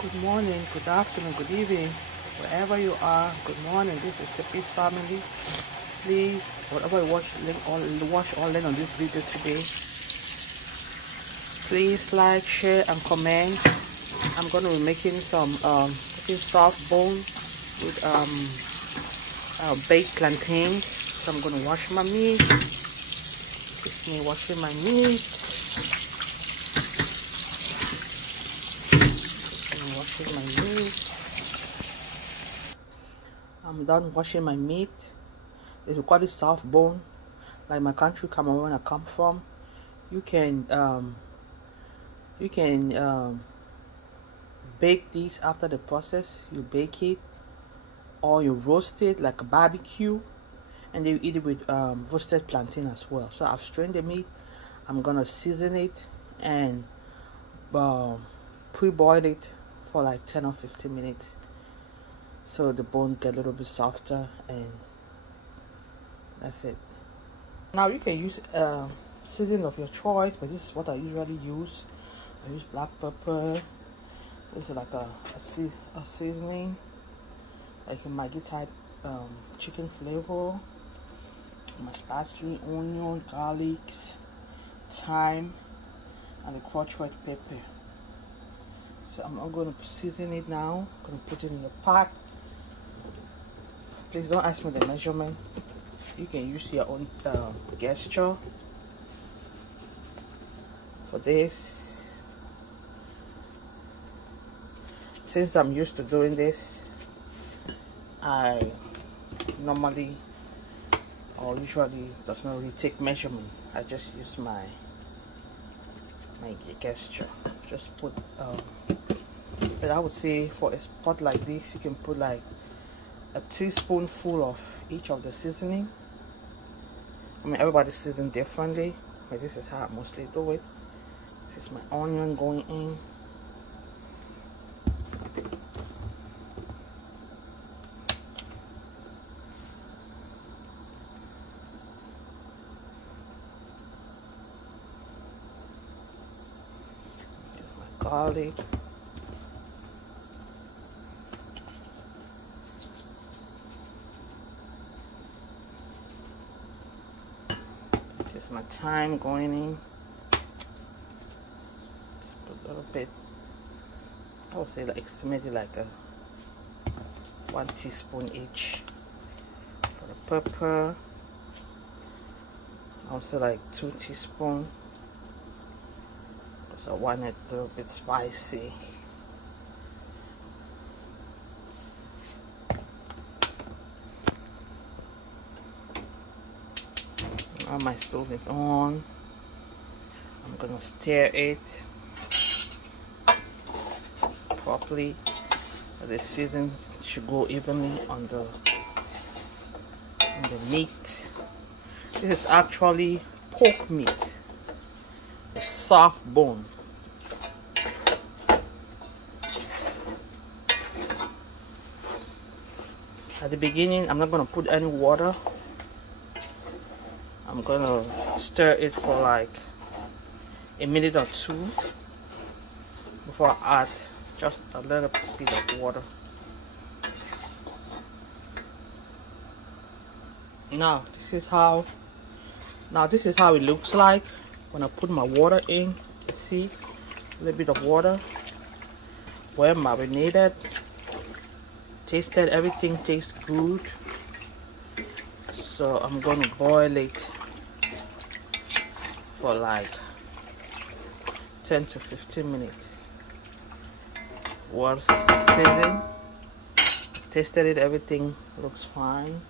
Good morning, good afternoon, good evening, wherever you are. Good morning. This is the Peace Family. Please, whatever you watch or learn on this video today, please like, share, and comment. I'm going to be making some soft bone with baked plantains. So I'm going to wash my meat. It's me washing my meat. I'm done washing my meat. It's quite a soft bone, like my country, Cameroon, I come from. You can bake these after the process. You bake it, or you roast it like a barbecue, and then you eat it with roasted plantain as well. So I've strained the meat. I'm gonna season it and pre-boil it for like 10 or 15 minutes so the bone get a little bit softer, and that's it. Now you can use seasoning of your choice, but this is what I usually use. I use black pepper. This is like a seasoning, like a Maggi type chicken flavor. My parsley, onion, garlic, thyme, and the crushed red pepper. So I'm not going to season it now. I'm going to put it in the pot. Please don't ask me the measurement. You can use your own gesture for this. Since I'm used to doing this, I normally or usually does not really take measurement. I just use my gesture. Just put but I would say for a spot like this, you can put like a teaspoonful of each of the seasoning. I mean, everybody seasons differently, but this is how I mostly do it. This is my onion going in. This is my garlic. My thyme going in. Just a little bit. I would say like estimated like a 1 teaspoon each. For the pepper, also like 2 teaspoons. Because I want it a little bit spicy. Now my stove is on. I'm gonna stir it properly. The season should go evenly on the meat. This is actually pork meat, a soft bone. At the beginning, I'm not gonna put any water. I'm gonna stir it for like a minute or two before I add just a little bit of water. Now this is how it looks like when I put my water in. You see a little bit of water. Well marinated, tasted, everything tastes good. So I'm gonna boil it for like 10 to 15 minutes. Well seasoned, tasted it, everything looks fine.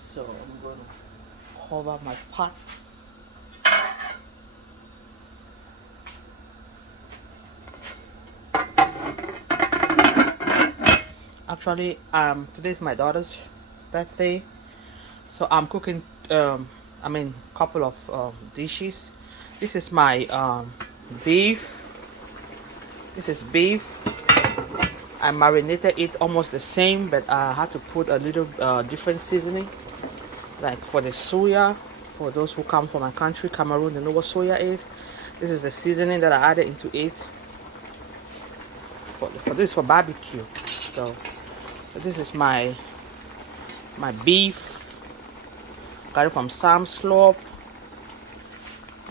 So I'm gonna cover my pot. Actually, today's my daughter's birthday, so I'm cooking couple of dishes. This is my beef. This is beef. I marinated it almost the same, but I had to put a little different seasoning. Like for the soya, for those who come from my country, Cameroon, they know what soya is. This is the seasoning that I added into it. for this for barbecue. So this is my beef. Got it from Sam's Club.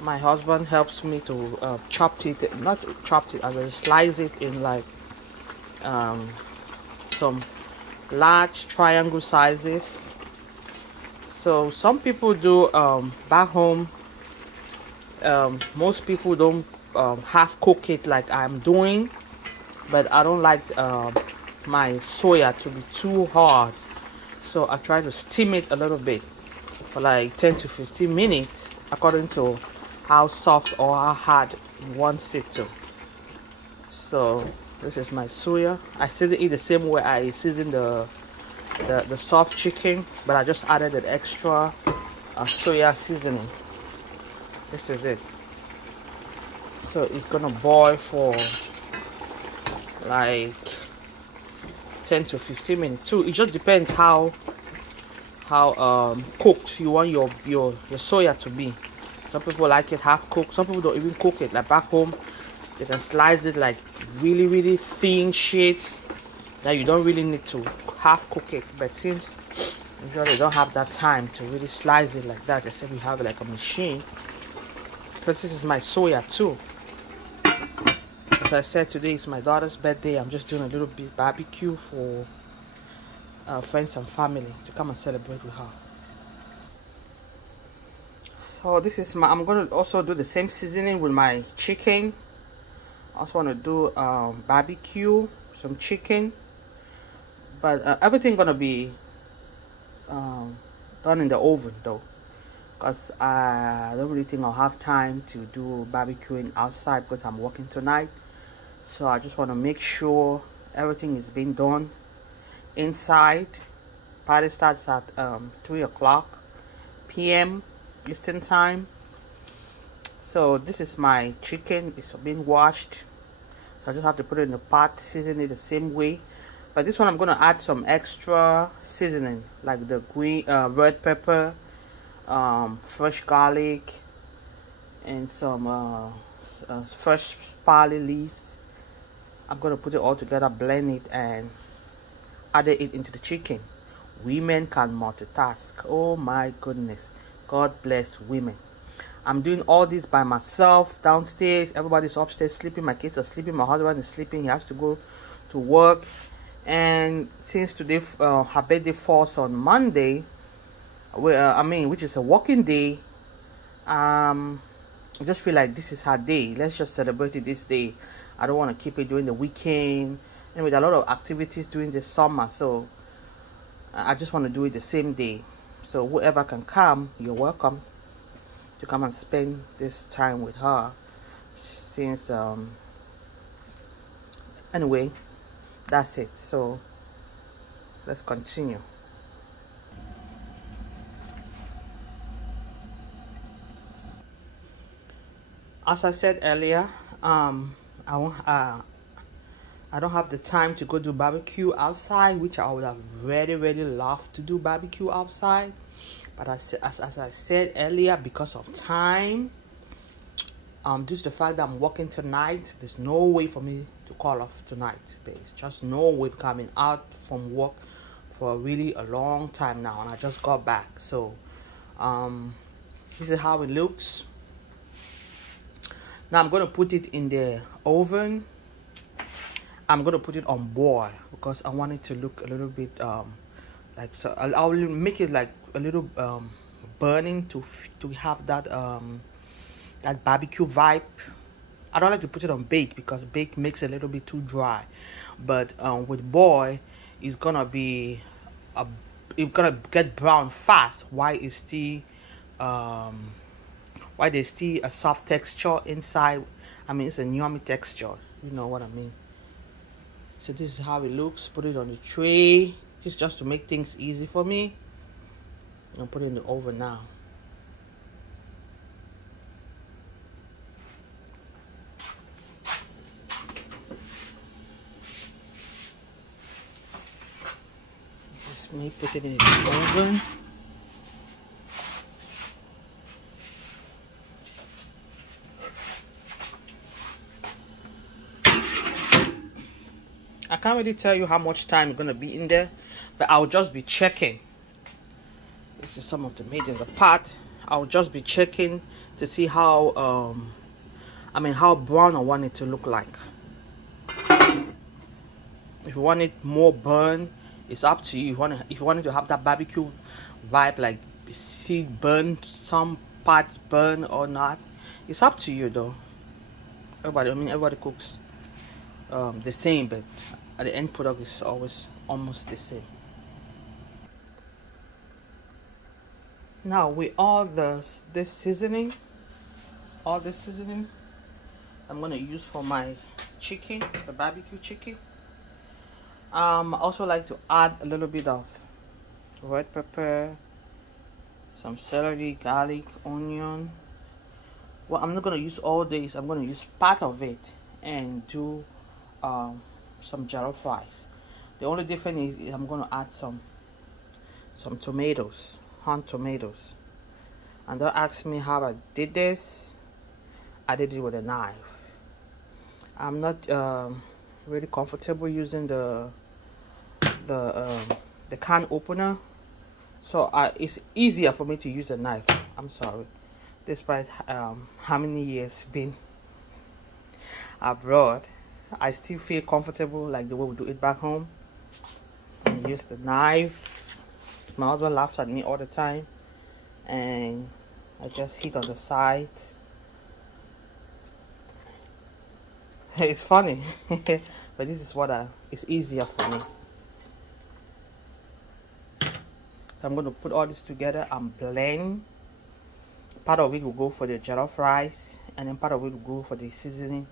My husband helps me to chop it, not chop it, I will slice it in like some large triangle sizes. So some people do back home. Most people don't half cook it like I'm doing, but I don't like my soya to be too hard, so I try to steam it a little bit for like 10 to 15 minutes according to how soft or how hard you want it to. So this is my soya. I season it the same way I season the soft chicken, but I just added an extra soya seasoning. This is it. So it's gonna boil for like 10 to 15 minutes too. It just depends how cooked you want your soya to be. Some people like it half cooked. Some people don't even cook it. Like back home, they can slice it like really thin sheets that you don't really need to half cook it. But since usually they don't have that time to really slice it like that, except we have like a machine. Because this is my soya too. As I said, today is my daughter's birthday. I'm just doing a little bit barbecue for friends and family to come and celebrate with her. So this is I'm going to also do the same seasoning with my chicken. I also want to do barbecue, some chicken. But everything going to be done in the oven though. Because I don't really think I'll have time to do barbecuing outside because I'm working tonight. So I just want to make sure everything is being done inside. Party starts at 3 o'clock p.m. Eastern time. So this is my chicken. It's been washed. So I just have to put it in the pot, season it the same way. But this one I'm going to add some extra seasoning, like the green red pepper, fresh garlic, and some fresh parsley leaves. I'm going to put it all together, blend it, and add it into the chicken. Women can multitask. Oh my goodness. God bless women. I'm doing all this by myself downstairs. Everybody's upstairs sleeping. My kids are sleeping. My husband is sleeping. He has to go to work. And since today her birthday falls on Monday, which is a working day, I just feel like this is her day. Let's just celebrate it this day. I don't want to keep it during the weekend. And with a lot of activities during the summer, so I just want to do it the same day. So whoever can come, you're welcome to come and spend this time with her. Since anyway, that's it. So let's continue. As I said earlier, I don't have the time to go do barbecue outside, which I would have really loved to do barbecue outside. But as I said earlier, because of time, due to the fact that I'm working tonight, there's no way for me to call off tonight. There's just no way coming out from work for really a long time now, and I just got back. So this is how it looks. Now I'm going to put it in the oven. I'm going to put it on boil because I want it to look a little bit like, so I'll make it like a little burning to have that that barbecue vibe. I don't like to put it on bake because bake makes it a little bit too dry, but with boil it's gonna be it's gonna get brown fast while it's still while there's still a soft texture inside. I mean, it's a yummy texture, you know what I mean. So this is how it looks. Put it on the tray. This is just to make things easy for me. I'll put it in the oven now. Just me put it in the oven. I can't really tell you how much time is gonna be in there, but I'll just be checking. This is some of the meat in the pot. I'll just be checking to see how how brown I want it to look like. If you want it more burn, it's up to you. If you want it to have that barbecue vibe, like see burn, some parts burn or not, it's up to you though. Everybody cooks the same, but at the end product is always almost the same. Now with all this seasoning, I'm gonna use for my chicken, the barbecue chicken. I also like to add a little bit of red pepper, some celery, garlic, onion. Well, I'm not gonna use all this. I'm gonna use part of it and do some jollof rice. The only difference is I'm gonna add some tomatoes, hand tomatoes. And don't ask me how I did this. I did it with a knife. I'm not really comfortable using the can opener, so it's easier for me to use a knife. I'm sorry, despite how many years been abroad, I still feel comfortable like the way we do it back home. I use the knife. My husband laughs at me all the time, and I just hit on the sides. It's funny, but this is what it's easier for me. So I'm going to put all this together and blend. Part of it will go for the jollof rice, and then part of it will go for the seasoning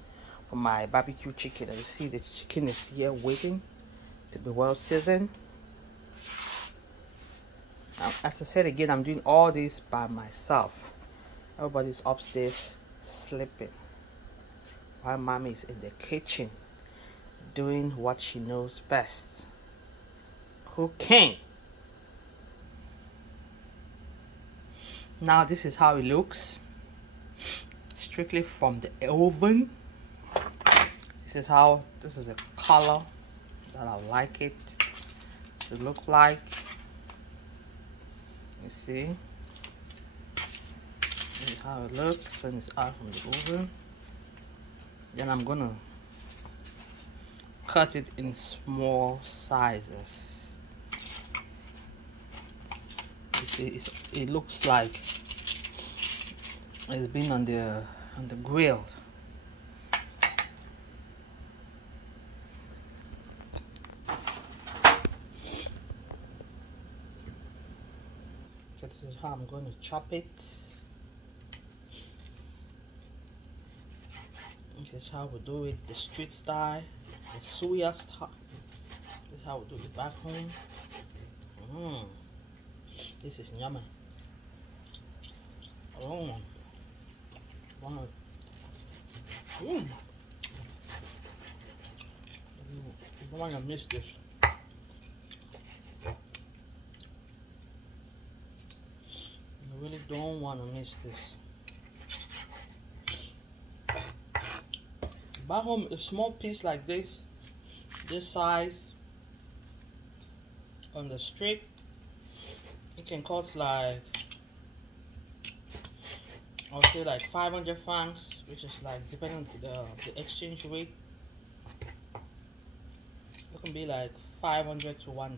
for my barbecue chicken. And you see the chicken is here waiting to be well seasoned. As I said again, I'm doing all this by myself. Everybody's upstairs sleeping while mommy is in the kitchen doing what she knows best, cooking. Now this is how it looks, strictly from the oven. This is the color that I like it to look like. You see, this is how it looks when it's out from the oven. Then I'm gonna cut it in small sizes. You see, it looks like it's been on the grill. So this is how I'm going to chop it. This is how we do it, the street style, the suya style. This is how we do it back home. This is yummy. Oh, wow. You don't want to miss this. You really don't want to miss this. Back home, a small piece like this size on the street, it can cost like, I would say like 500 francs, which is like, depending on the exchange rate, it can be like 500 to $1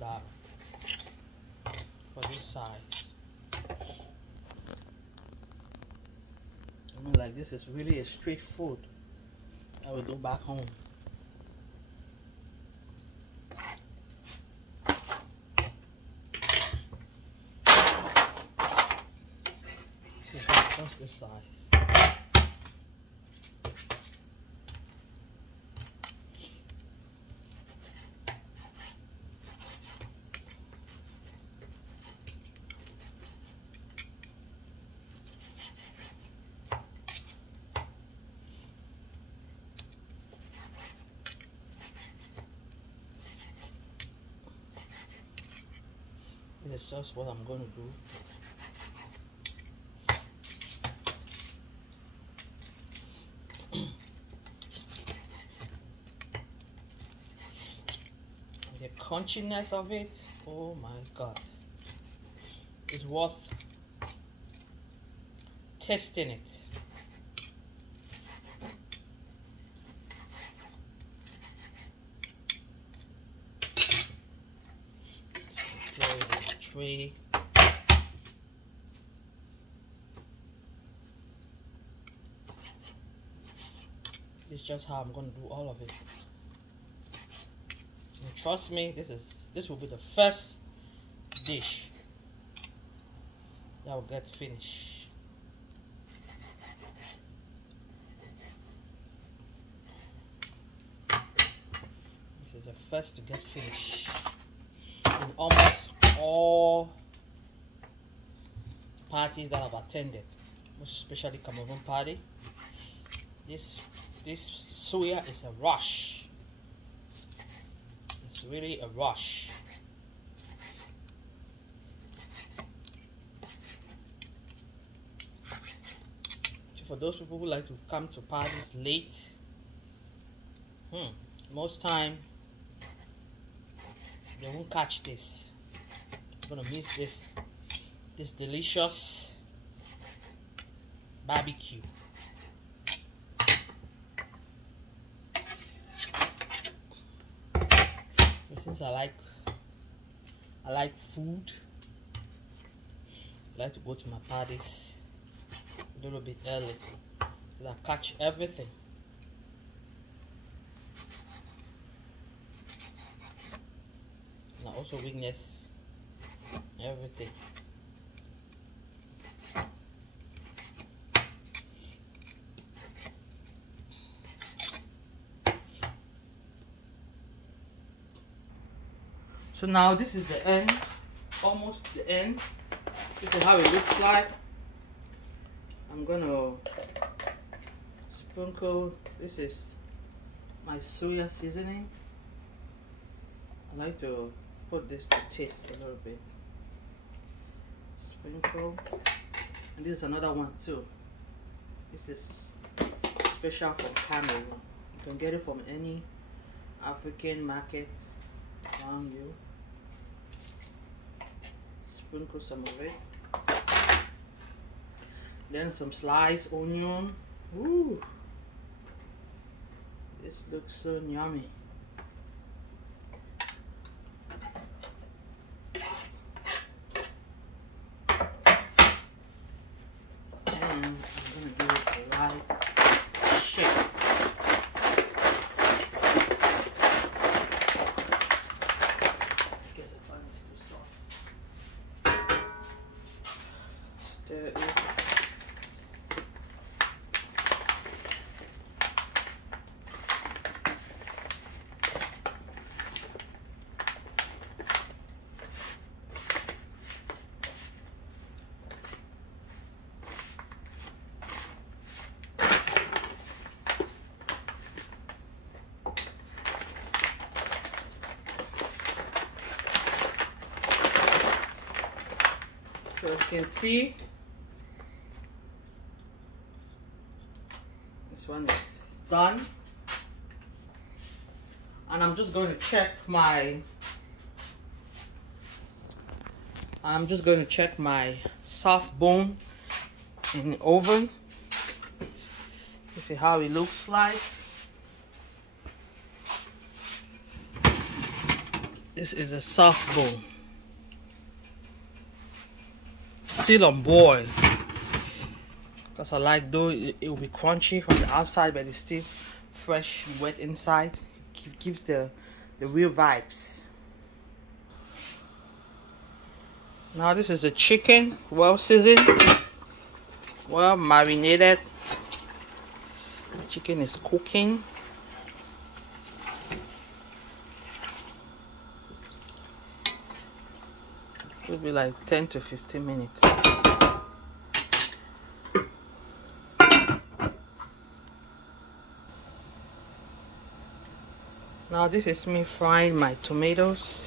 for this size. I mean, like, this is really a street food I would do back home. That's the size. This is just what I'm going to do. The crunchiness of it, oh my god, it's worth tasting it. Tray. This is just how I'm going to do all of it. And trust me, this will be the first dish that will get finished. This is the first to get finished in almost all parties that I've attended, most especially Cameroon party. This suya is a rush. It's really a rush. So for those people who like to come to parties late, most time they won't catch this. You're gonna miss this delicious barbecue. Since I like food, I like to go to my parties a little bit early so I catch everything. And I also witness everything. So now this is the end, almost the end. This is how it looks like. I'm gonna sprinkle, this is my soya seasoning. I like to put this to taste a little bit. Sprinkle. And this is another one too. This is special from Cameroon. You can get it from any African market around you. Sprinkle some of it. Then some sliced onion. Ooh, this looks so yummy. And I'm gonna give it a light shake. So as you can see, this one is done. And I'm just going to check my soft bone in the oven. You see how it looks like. This is a soft bone. Still on boil. Because I like, though it will be crunchy from the outside, but it's still fresh, wet inside. It gives the real vibes. Now this is the chicken, well seasoned, well marinated. The chicken is cooking. It'll be like 10 to 15 minutes. Now this is me frying my tomatoes.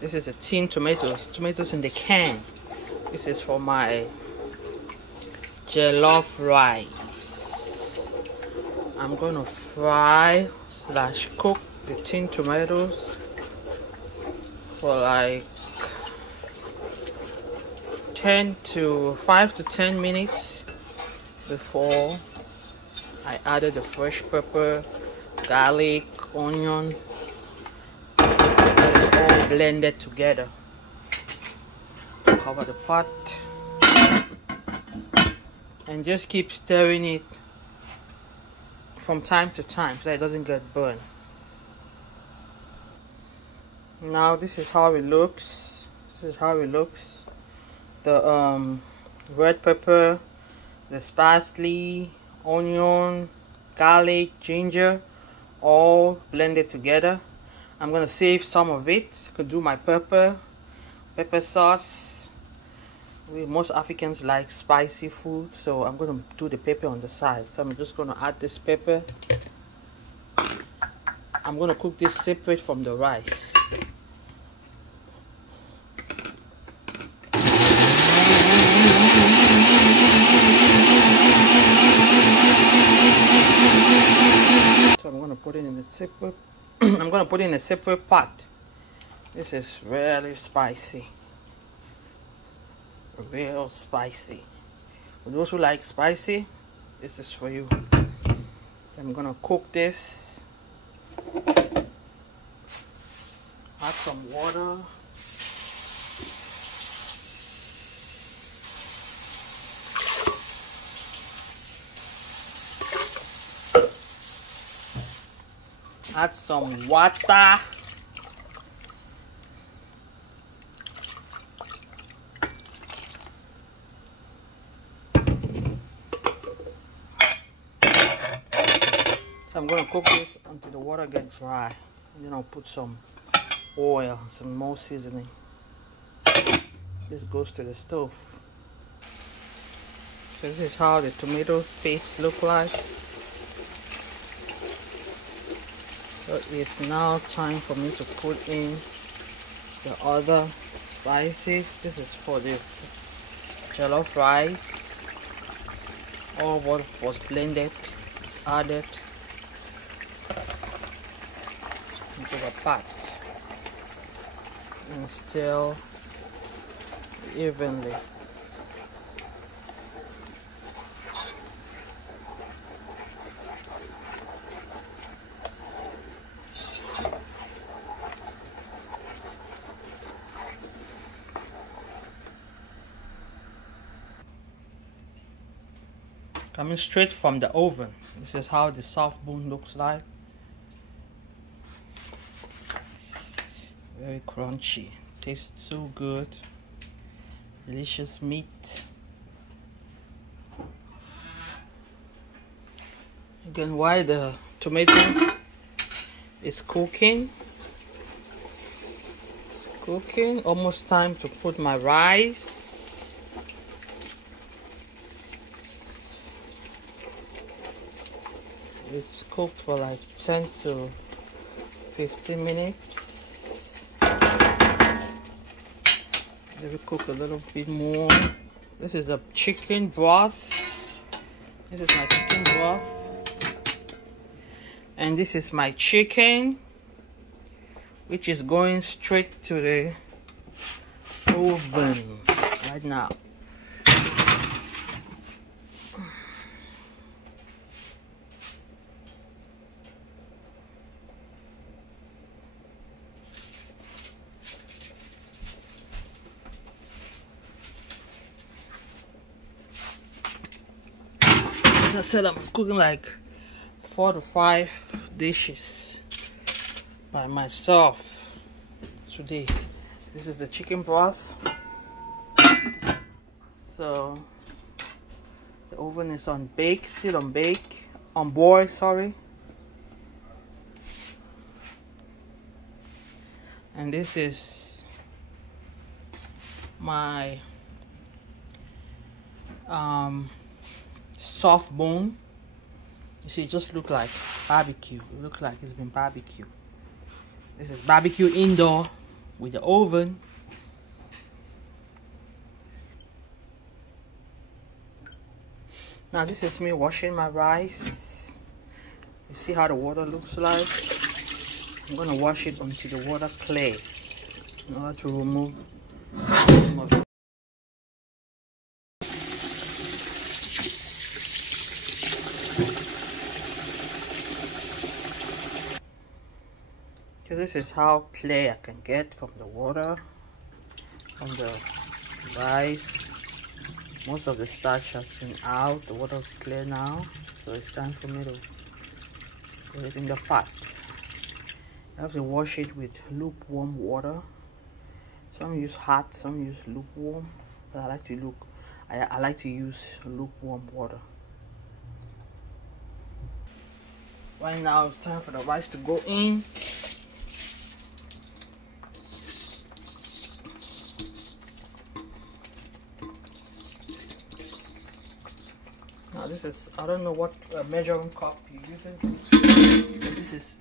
This is a tin tomatoes in the can. This is for my jollof rice. I'm gonna fry / cook the tin tomatoes for like 5 to 10 minutes before I added the fresh pepper, garlic, onion, and all blended together. Cover the pot and just keep stirring it from time to time so it doesn't get burned. Now this is how it looks. The red pepper, the parsley, onion, garlic, ginger, all blended together. I'm gonna save some of it. I could do my pepper sauce. Most Africans like spicy food, so I'm gonna do the pepper on the side. So I'm just gonna add this pepper. I'm gonna cook this separate from the rice. So I'm gonna put it in a separate. I'm gonna put it in a separate pot. This is really spicy. Real spicy. For those who like spicy, this is for you. I'm gonna cook this. Add some water. Add some water. I'm gonna cook this until the water gets dry, and then I'll put some oil, some more seasoning. This goes to the stove. So this is how the tomato paste look like. So it's now time for me to put in the other spices. This is for the jollof rice. All what was blended is added into the pot and stir evenly. Coming straight from the oven. This is how the soft bone looks like. Very crunchy. Tastes so good. Delicious meat. Again, while the tomato is cooking, almost time to put my rice. It's cooked for like 10 to 15 minutes. Let me cook a little bit more. This is a chicken broth. This is my chicken broth. And this is my chicken, which is going straight to the oven right now. As I said, I'm cooking like 4 to 5 dishes by myself today. This is the chicken broth. So the oven is on bake, still on bake, on boil, sorry. And this is my soft bone. You see, it just look like barbecue. It looks like it's been barbecue. This is barbecue indoor with the oven. Now this is me washing my rice. You see how the water looks like? I'm gonna wash it until the water clears. in order to remove some of the. So this is how clear I can get from the water, from the rice. Most of the starch has been out. The water is clear now, so it's time for me to put it in the pot. I have to wash it with lukewarm water. Some use hot, some use lukewarm, but I like to use lukewarm water. Right now it's time for the rice to go in. Now this is, I don't know what measuring cup you're using. This is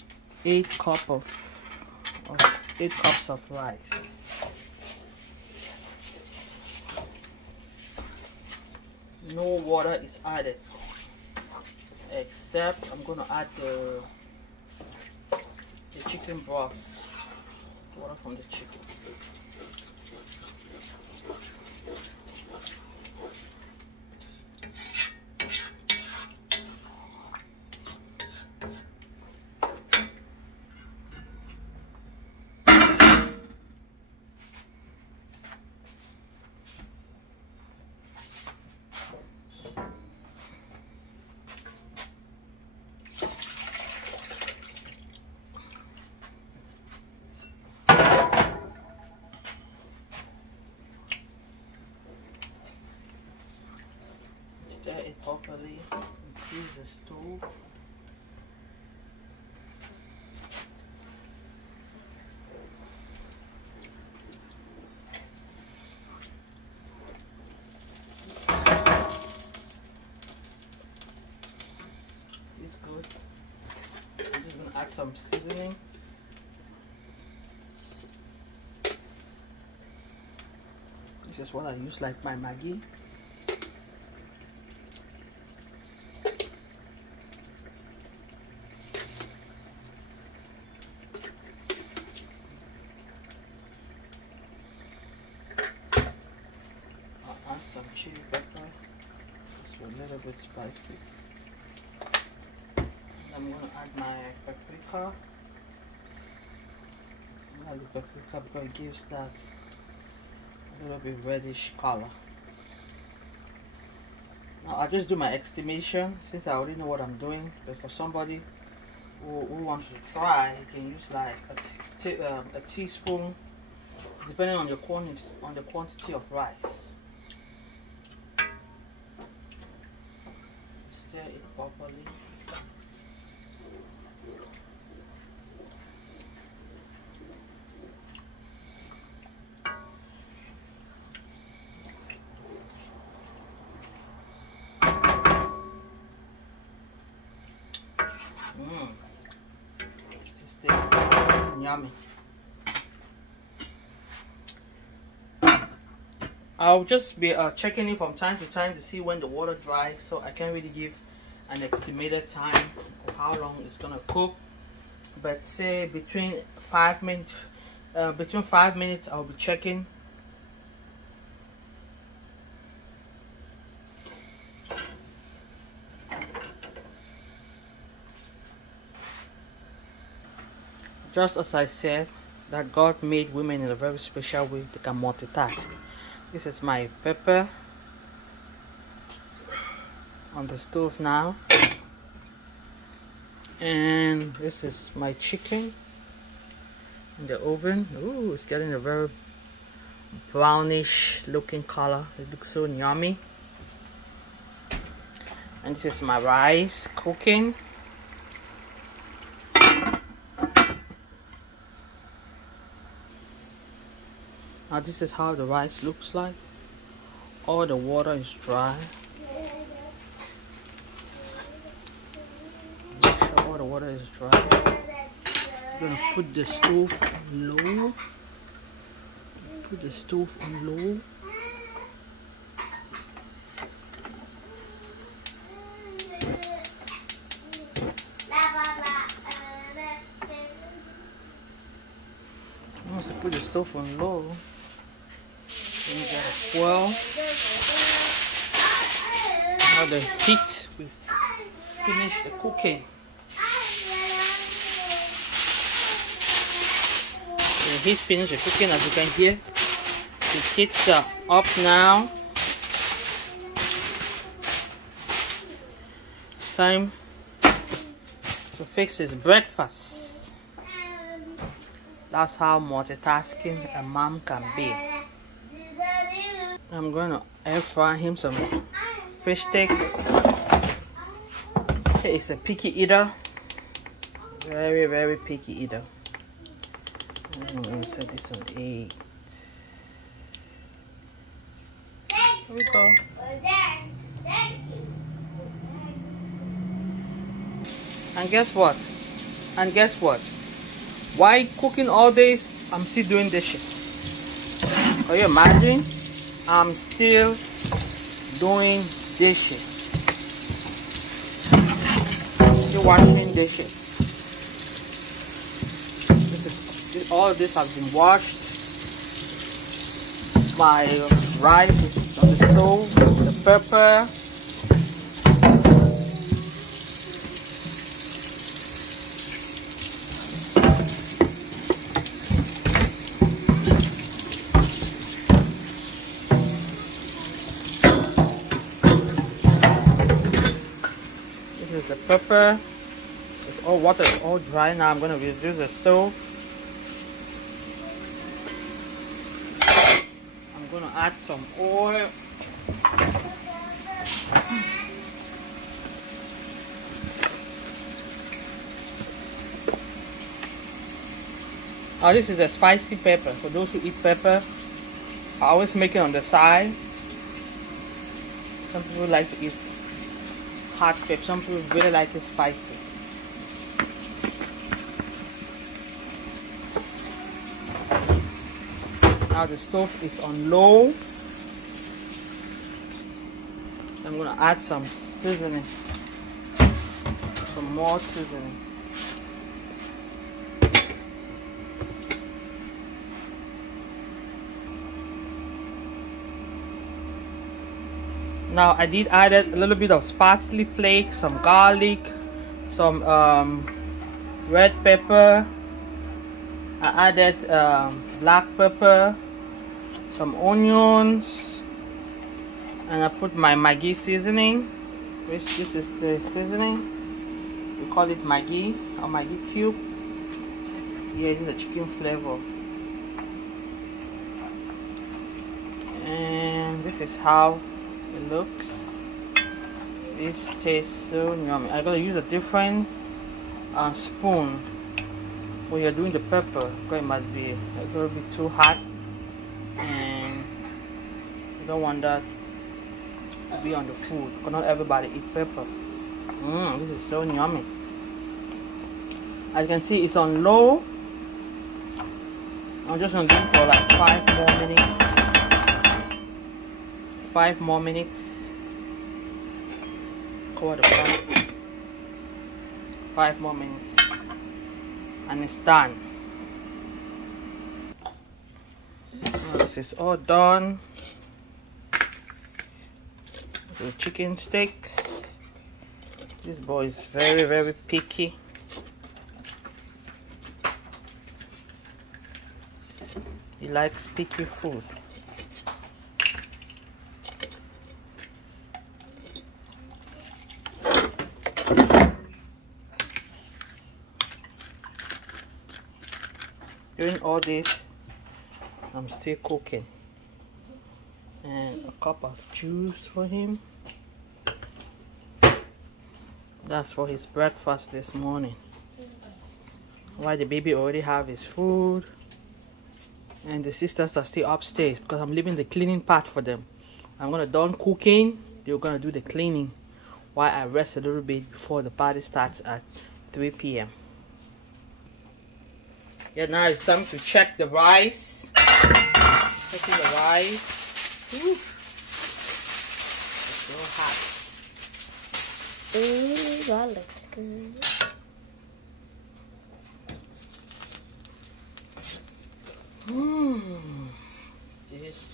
8 cups of rice. No water is added, except I'm going to add the chicken broth, water from the chicken. Stir it properly, increase the stove. It's good. I'm just going to add some seasoning. This is what I use, like my Maggi. Some chili pepper, it's a little bit spicy. And I'm going to add my paprika. I like the paprika because it gives that a little bit reddish color. Now I'll just do my estimation since I already know what I'm doing, but for somebody who wants to try, you can use like a teaspoon, depending on the quantity of rice. Stir it properly. This tastes yummy. I'll just be checking it from time to time to see when the water dries, so I can't really give an estimated time of how long it's gonna cook, but say between 5 minutes I'll be checking. Just as I said, that God made women in a very special way. They can multitask. This is my pepper on the stove now, and this is my chicken in the oven. Ooh, it's getting a very brownish looking color. It looks so yummy. And this is my rice cooking. Now this is how the rice looks like. All the water is dry. Make sure all the water is dry. I'm gonna put the stove on low. Put the stove on low. supposed to put the stove on low. Then you gotta swirl. Now the heat will finish the cooking. The heat finished the cooking, as you can hear. The heats are up now. Time to fix his breakfast. That's how multitasking a mom can be. I'm going to air fry him some fish sticks. He is a picky eater. Very, very picky eater. I'm going to set this on 8. Here we go. And guess what? Why cooking all days? I'm still doing dishes. Can you imagine? I'm still doing dishes. Still washing dishes. All of this has been washed. My rice is on the stove. The pepper. This is the pepper. It's all water is all dry now. I'm going to reduce the stove. I'm going to add some oil. Now this is a spicy pepper. For those who eat pepper, I always make it on the side. Some people like to eat hot pepper. Some people really like it spicy. Now the stove is on low. I'm going to add some seasoning. Some more seasoning. Now I did add a little bit of parsley flakes, some garlic, some red pepper. I added black pepper, some onions, and I put my Maggi seasoning, which this is the seasoning. We call it Maggi or Maggi cube. Yeah, this is a chicken flavor. And this is how it looks. This tastes so yummy. I gotta use a different spoon when you're doing the pepper, because it might be a little bit too hot, and you don't want that to be on the food, because not everybody eat pepper. This is so yummy. As you can see, it's on low. I'm just gonna do it for like 5 more minutes. 5 more minutes. Cover the pan. 5 more minutes. And it's done. Now this is all done. The chicken steaks. This boy is very, very picky. He likes picky food. During all this, I'm still cooking. And a cup of juice for him. That's for his breakfast this morning. While the baby already have his food. And the sisters are still upstairs because I'm leaving the cleaning part for them. I'm gonna done cooking. They're gonna do the cleaning while I rest a little bit before the party starts at 3 p.m. Yeah, now it's time to check the rice. Checking the rice. Ooh. It's so hot. Ooh, that looks good.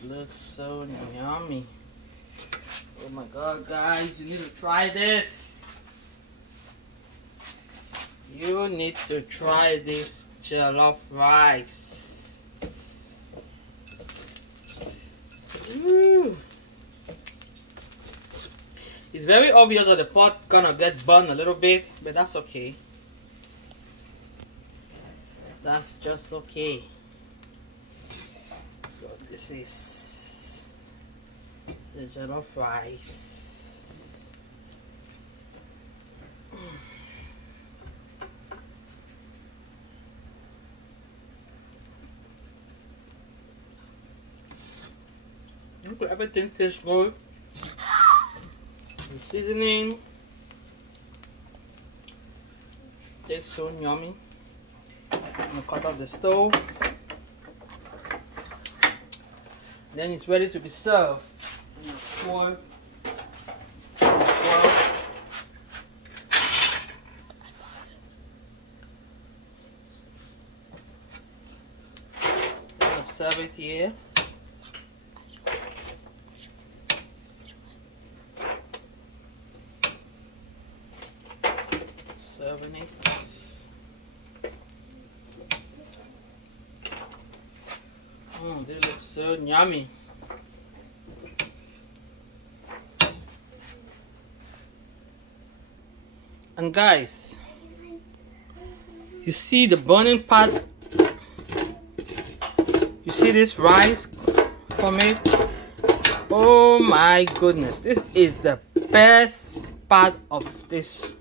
looks so yummy. Oh my god, guys, you need to try this. You need to try this jollof rice. Ooh. It's very obvious that the pot gonna get burned a little bit, but that's okay. That's just okay. So this is the jollof rice. Look, everything tastes good. The seasoning tastes so yummy. I'm gonna cut off the stove. Then it's ready to be served. I'm gonna pour serve it here. Serving it. This looks so yummy. And guys, you see the burning part? You see this rice from it? Oh my goodness, this is the best part of this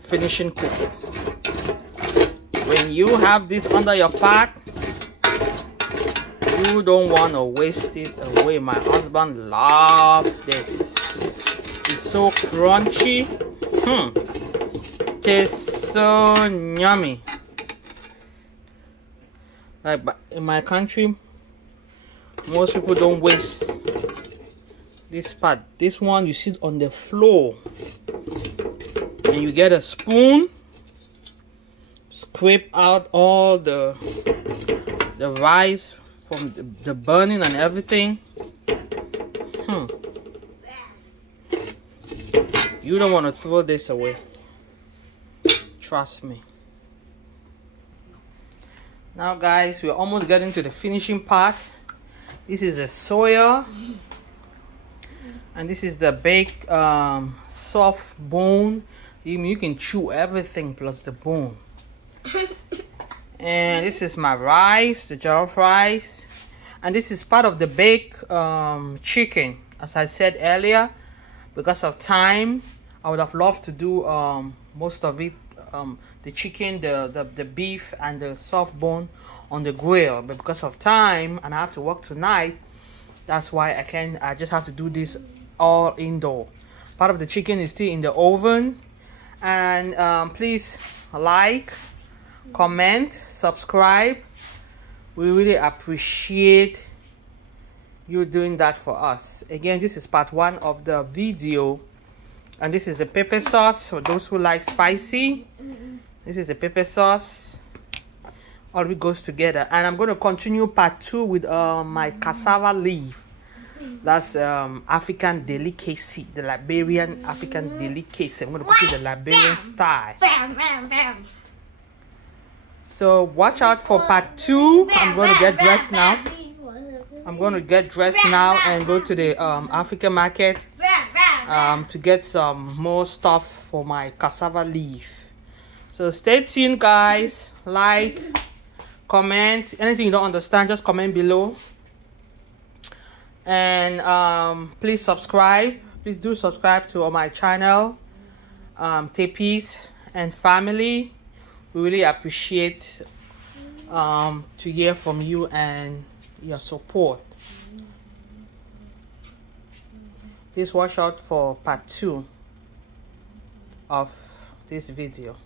finishing cooking. When you have this under your pot, you don't want to waste it away. My husband loves this. It's so crunchy. Tastes so yummy. Like in my country, most people don't waste this part. This one you sit on the floor and you get a spoon, scrape out all the rice from the burning and everything. You don't want to throw this away. Trust me. Now guys, we're almost getting to the finishing part. This is the soya. And this is the baked soft bone. You can chew everything plus the bone. And this is my rice, the jollof rice. And this is part of the baked chicken. As I said earlier, because of time, I would have loved to do most of it, the chicken, the beef, and the soft bone on the grill. But because of time, and I have to work tonight, that's why I just have to do this all indoor. Part of the chicken is still in the oven. And please like, comment, subscribe. We really appreciate you doing that for us. Again, this is part 1 of the video, and this is a pepper sauce for those who like spicy. This is a pepper sauce. All of it goes together, and I'm going to continue part 2 with my cassava leaf. That's African delicacy, the Liberian African delicacy. I'm going to cook it the Liberian style. So watch out for part 2. I'm going to get dressed now. I'm going to get dressed now and go to the African market to get some more stuff for my cassava leaf. So stay tuned, guys. Like, comment. Anything you don't understand, just comment below. And please subscribe. Please do subscribe to my channel, Tapis and family. We really appreciate to hear from you and your support. Please watch out for part 2 of this video.